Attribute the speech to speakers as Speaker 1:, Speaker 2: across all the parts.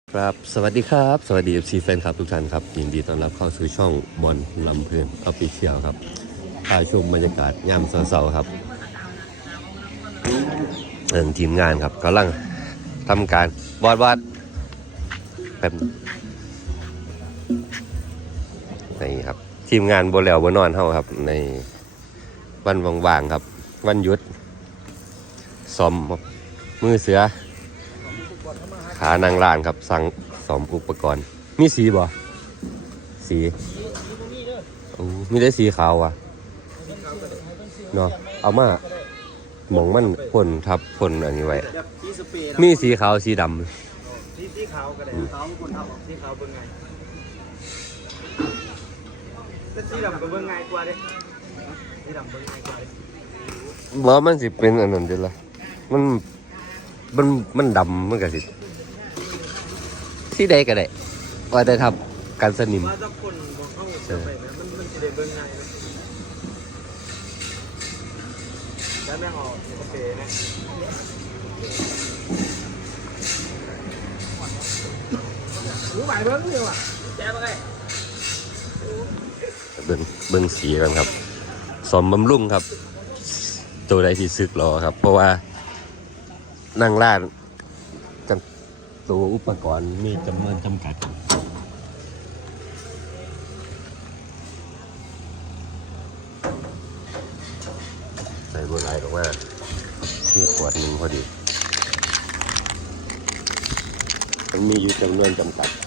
Speaker 1: ครับสวัสดีครับสวัสดี FC แฟนคลับทุกท่านครับยินดีต้อนรับเข้าสู่ช่องบอลลำเพลินออฟฟิเชียลครับพาชมบรรยากาศยามเสาร์ครับทีมงานครับกำลังทำการวาดแบบนี่ครับทีมงานโบแล้วโบนอนเฮาครับในวันว่างๆครับวันหยุดซ้อมมือเสือขานางลานครับสั่งสมอุปกรณ์มีสีบ่สีมีได้สีขาวอ่ะเนาะเอามาหมองมันพ่นทับพ่นอันนี้ไว้มีสีขาวสีดำ
Speaker 2: สีขาวก็ได้ขาวคนทับสีขาวเบิ่งไงแต่สีดำก็เบิ่งไงกว่าเด้สีดำเบิ่งไงกว่าเด้
Speaker 1: บ่มันสิเป็นอันนั้นเด้ล่ะมันดำมันก็สิสีใดก็ได้ว่าแต่ทับกันสนิม
Speaker 2: ว่าถ้าคนบ่เข้าจะไปนะมันสิได้เบิ่งไงนะแล้วแม่งเอาสเปรย์นะรู้ไหวเบิ่งอยู่อ่ะแจ๊บไป
Speaker 1: เบิ่งสีกันครับสมบำรุงครับตัวใดที่ซึกรอครับเพราะว่านั่งร้านตัวอุปกรณ์มีจำนวนจำกัดใส่บัวลายออกมาที่ขวดหนึ่งพอดีมันมีอยู่จำนวนจำกัด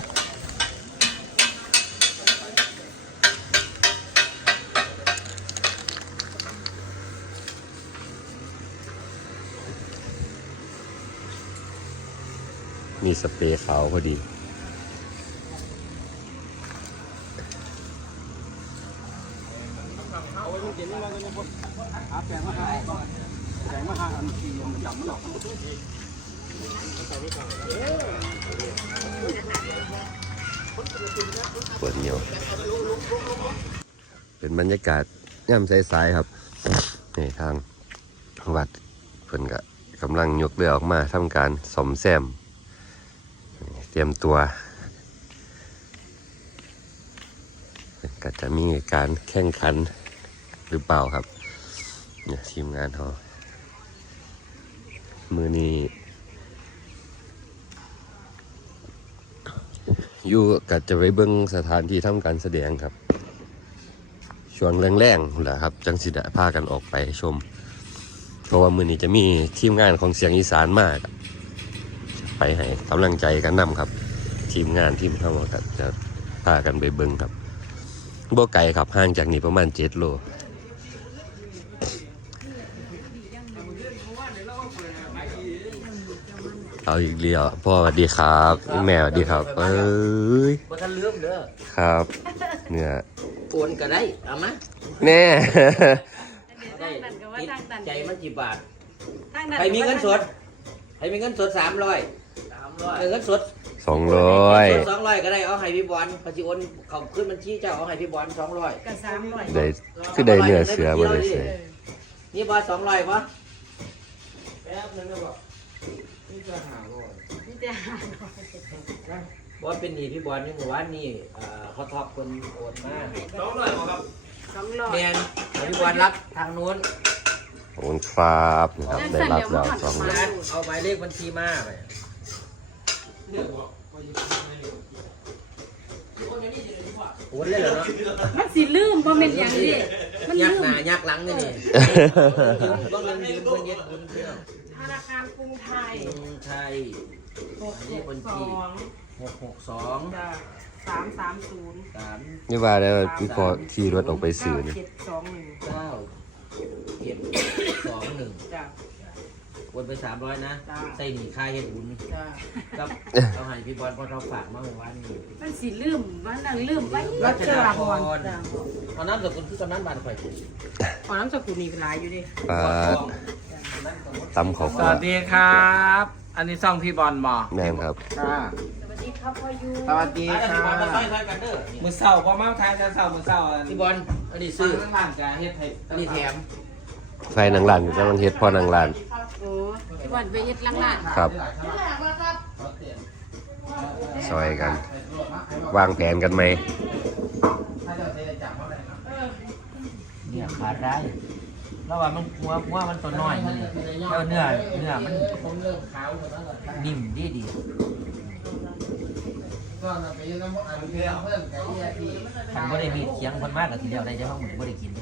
Speaker 1: มีสเปรย์ขาวพอดีปวดเหนียวเป็นบรรยากาศย่ำสายๆครับนี่ทางวัดเพิ่นก็กำลังยกเรือออกมาทำการซ่อมแซมเตรียมตัวก็จะมีการแข่งขันหรือเปล่าครับเนี่ยทีมงานเขามือนี้อยู่ก็จะไปเบิ่งสถานที่ทำการแสดงครับช่วงแรงๆแหละครับจังสิได้พากันออกไปชมเพราะว่ามือนี้จะมีทีมงานของเสียงอีสานมากไปให้กำลังใจกันนำครับทีมงานทีมเข้ามาจะพากันไปเบิ่งครับบ่ไกลครับห่างจากนี้ประมาณ7 โลเอาอีกเดียวพ่อสวัสดีครับแม่สวัสดีครับเอ้ย
Speaker 2: บ่ทันลืมเด้อ
Speaker 1: ครับเนี่ย
Speaker 2: โอนก็ได้เอามา
Speaker 1: แน่
Speaker 2: ใจมันกี่บาทใครมีเงินสดใครมีเงินสด300เงินสด200ก็ได้เอาให้พี่บอลพอสิโอนเข้าขึ้นบัญชีเจ้าเอาให้พี่บอล200
Speaker 3: ก็300
Speaker 1: ได้คือได้เนื้อเสือบ่ได้ใส่
Speaker 2: นี่บอล200บ่แป๊บนึงนะบ่นี่จะ500
Speaker 3: นี่จะ
Speaker 2: บอลเป็นหนี้พี่บอลนี่เมื่อวานนี่เขาท็อปคนโอนมา200บ่ครับ200แม่นพี่บอลรับทางนู้น
Speaker 1: ขอบคุณครับนะครับได้รับแล้ว200
Speaker 2: เอาหมายเลขบัญชีมาไปโอนเลยเหรอ
Speaker 3: มันสิลืมเพราะเป็นอย่างนี้
Speaker 2: มันยักหน้ายักหลังนี่นี่ต้องลืมยืมคนเย็ดบุญเที่ยว
Speaker 3: ธนาคารกรุงไทย
Speaker 2: นี่บัญชี662
Speaker 3: 330
Speaker 1: นี่ว่าแล้วพี่พอขี่รถออกไปสื่อนี่
Speaker 2: 9 721จ้ะวนไป300นะใส่หนีค่าเฮ็ดบุญกับเอาให้พี่บอลพอเราฝากมาเมื่อวานนี้
Speaker 3: มันสิลืมมันนั่งลืมไว้
Speaker 2: รัชดาพรตอนนั้นสกุลคือกำนันบ้านข่อย
Speaker 3: ตอนนั้นสกุลมีหลายอยู่ดิ
Speaker 1: ตำขอบ
Speaker 4: สวัสดีครับอันนี้ซ่องพี่บอลบ่
Speaker 1: แม่ครับ
Speaker 3: สวัสดีครับพ่อยู
Speaker 4: สวัสดีครับมือเสาร์พอมาทายเสาร์มือเสาร์
Speaker 2: พี่บอลอันนี้ซื้อ
Speaker 4: หลังจะเฮ็ดให้
Speaker 2: อันนี้แถม
Speaker 1: ไฟนางลานกำลังเฮ็ดพ่อนางลาน
Speaker 3: โอ้วันไปเฮ็ดหลังๆ
Speaker 1: ครับซอยกัน วางแผนกันไหม
Speaker 2: เนี่ยขาดได้แล้วว่ามันหัวมันตัวน้อยมันแล้วเนื้อมันนิ่มดีทำบ่ได้มีเคียงคนมากกับทีเดียวได้จะห้องเหมือนบ่ได้กิน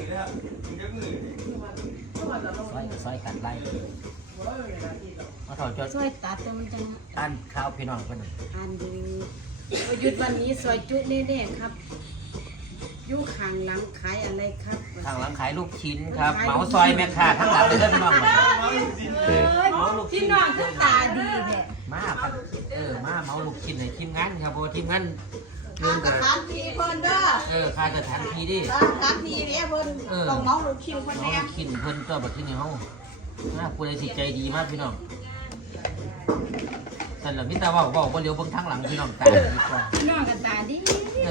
Speaker 2: ซอยกัดไล่เอาถอดจด
Speaker 3: ซอยตัดแต่มันจัง
Speaker 2: อ่านข้าวพี่น้องคนหนึ่ง
Speaker 3: อ่านดูประยุทธ์วันนี้ซอยจุแน่ๆครับอยู่ข้างหลังขายอะไรครับ
Speaker 2: ทางหลังขายลูกชิ้นครับเหมาซอยแม่ค้าทั้งหลังเลยเด้อพี่น้อง
Speaker 3: พี่น้องคือตาดีแท้
Speaker 2: มาครับมาเหมาลูกชิ้นในทีมงานครับเพราะทีมงานเงิน
Speaker 5: สถานที่เพิ่นเด้อ
Speaker 2: ค่าสถานที่ดิ
Speaker 5: สถานที่เนี่ยเพิ่นต้องเมาลูกชิ้นเพิ่น
Speaker 2: เหมา
Speaker 5: แน่
Speaker 2: ลูกชิ้นเพิ่นก็แบบที่นี่เฮาผู้ใดสิใจดีมากพี่น้องสั่นล่ะมิตรว่าบ่เลี้ยวเบิ่งทางหลังพี่น้องตาดีกว่า
Speaker 3: พี่น้องก็ตาดี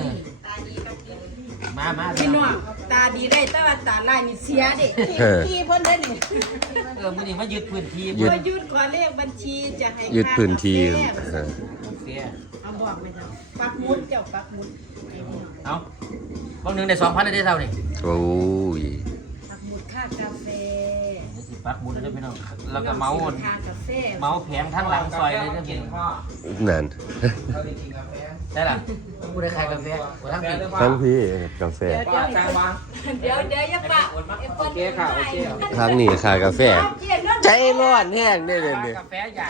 Speaker 2: มา
Speaker 3: พี่น้องตาดีได้แต่ว่าตาลายนี่เสียเด็
Speaker 5: ที่เพิ่นได้นี่
Speaker 2: มื้อนี้มายึดพื้นที่
Speaker 3: พอยุดขอเลขบัญชีจะให้
Speaker 1: ยึดพื้นที่
Speaker 2: เสีย
Speaker 3: เอาบอกไหมครับปักหมุดเจ้าปักหมุดให้พี่น้อง
Speaker 2: เอาบางหนึงได้ 2,000ได้เท่านี่
Speaker 1: โอ้ย
Speaker 3: ปักหมุดค่ากาแฟ
Speaker 2: เดี๋ยวสิปักหมุดเด้อพี่น้องแล้วก็เมา
Speaker 3: ค่ากาแฟ
Speaker 2: แผงทางหลังซอยเลยเด้อพี่น้อง
Speaker 1: นั่น
Speaker 2: ได้ล่ะผู้ใดขายกาแฟบ่ทางพี่
Speaker 1: ทั้งพี่กาแฟ
Speaker 3: เดี๋ยวอย่าปะ
Speaker 4: โอเคค่ะโอเค
Speaker 1: ทั้งนี้ขายกาแฟ ใจร้อนแห้งได้เลยเนี่ย
Speaker 2: กาแฟอยาก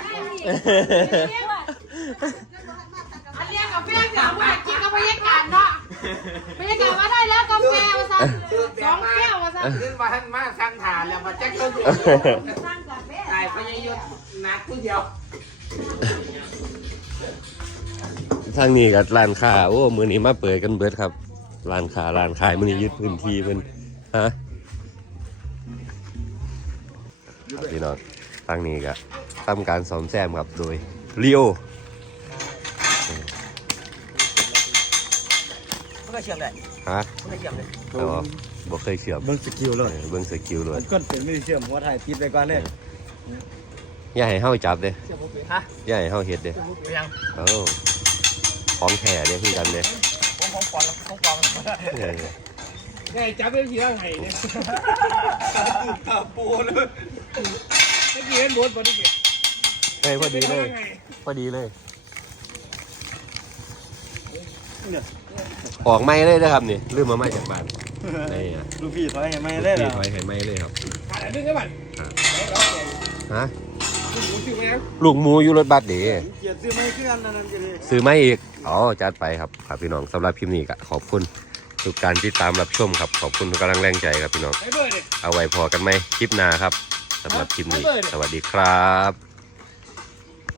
Speaker 3: อันเรียกกาแฟเดี๋ยวว่ากินกับบรรยากาศเนาะบรรยากาศมาได้แล้วกาแฟมาสั่ง2 แก้วมาสั่ง
Speaker 4: ขึ้นมาท่านมาสั่งทานแล้วมาแจ็คก็อยู่
Speaker 3: สั่งกาแฟ
Speaker 4: ตายพยายศนักผู้เดียว
Speaker 1: ทางนี้กับร้านค้าโอ้มือนี้มาเปิดกันเบิดครับร้านค้าร้านขายมือนี้ยึดพื้นที่เพิ่นฮะครับพี่น้องทางนี้ก็ทำการซ่อมแซมครับโดยเลียว
Speaker 2: มันก็เชื่อมได้
Speaker 1: ฮะ
Speaker 2: มันก็เชื่อมได้
Speaker 1: อ๋อบ่เคยเชื่อม
Speaker 6: เบิ่งสกิลเลย
Speaker 1: เบิ่งสกิลเลย
Speaker 6: มันก้นเป็นไม่ได้เชื่อมหัวถ่ายติดไปก่อนเลย
Speaker 1: อย่าให้เฮาจับเด้
Speaker 2: ฮะ
Speaker 1: อย่าให้เฮาเฮ็ดเด้
Speaker 2: ไปยัง
Speaker 1: เอ้าของแท้เด้คือกันเด้
Speaker 2: ของปลอม
Speaker 1: เออ
Speaker 4: ไงจับเป็นทีละไงเนี่ยตาปูเลยเมื่อกี้เห็นบดบดนี่กี่
Speaker 1: เฮ้ยพอดีเลยพอดีเลยออกไม่เลยนะครับนี่ลืมมาไม่จากบ้านนี่อ่ะ
Speaker 6: ลูกพี่ถอยให้ไม่ได้เหร
Speaker 1: พี่
Speaker 6: อ
Speaker 1: ไว้ให้ไม่เลยครับ
Speaker 4: ขาดอะไรนึงใช่ไหม
Speaker 1: ฮะ
Speaker 4: รู้สึกไหมครับ
Speaker 1: ลูกหมูอยู่รถบัสเด้
Speaker 6: เกียรติซื้อไม่เคลื่อนนั่นก็เลย
Speaker 1: ซื้อไม่อีกอ๋อจัดไปครับครับพี่น้องสำหรับคลิปนี้ก็ขอบคุณทุกการติดตามรับชมครับขอบคุณทุกกำลังแรงใจครับพี่น้อง
Speaker 4: ไอ้เบอร์เนี่ย
Speaker 1: เอาไว้พอกันไหมคลิปหน้าครับสำหรับคลิปนี้สวัสดีครับ